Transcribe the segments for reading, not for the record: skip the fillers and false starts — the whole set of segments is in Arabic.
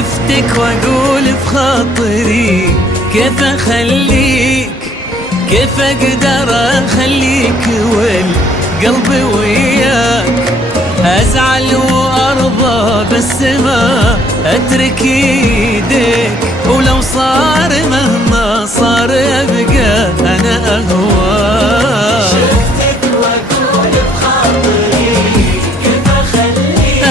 شفتك واقول بخاطري كيف اخليك، كيف اقدر اخليك والقلب وياك. ازعل وارضى بس ما اترك ايديك، ولو صار مهما صار ابقى انا اهواك. شفتك واقول بخاطري كيف اخليك،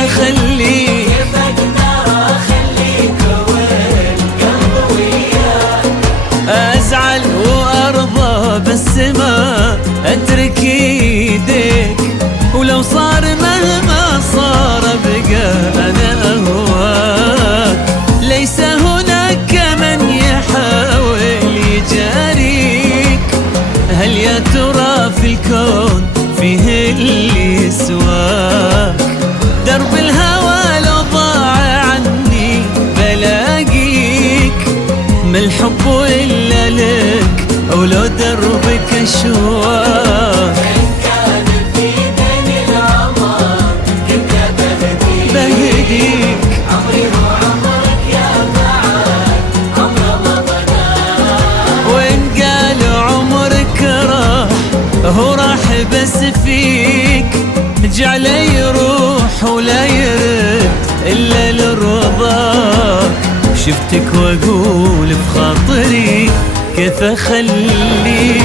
كيف اقدر اخليك والقلب وياك. ازعل وارضى بس ما اترك ايديك، ولو صار مهما صار بقى انا اهواك. ليس هناك من يحاول يجاريك، هل يا ترى في الكون فيه اللي يسواك؟ درب الهوى لو ضاع عني بلاقيك، ما الحب الا لك ولو دربك اشواك. كان في دني العمر كنت بهديك، عمري وعمرك يا بعد عمر ما ضناك. وإن قالوا عمرك راح هو راح بس فيك، جعله يروح ولا يرد إلا لرضاك. شفتك وأقول بخاطري كيف أخليك.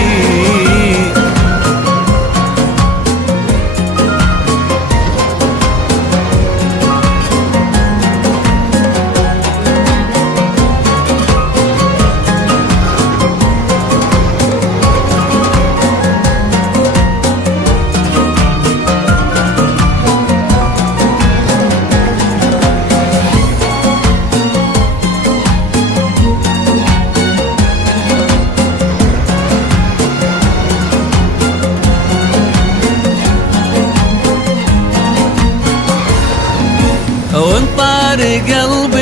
وانطار قلبي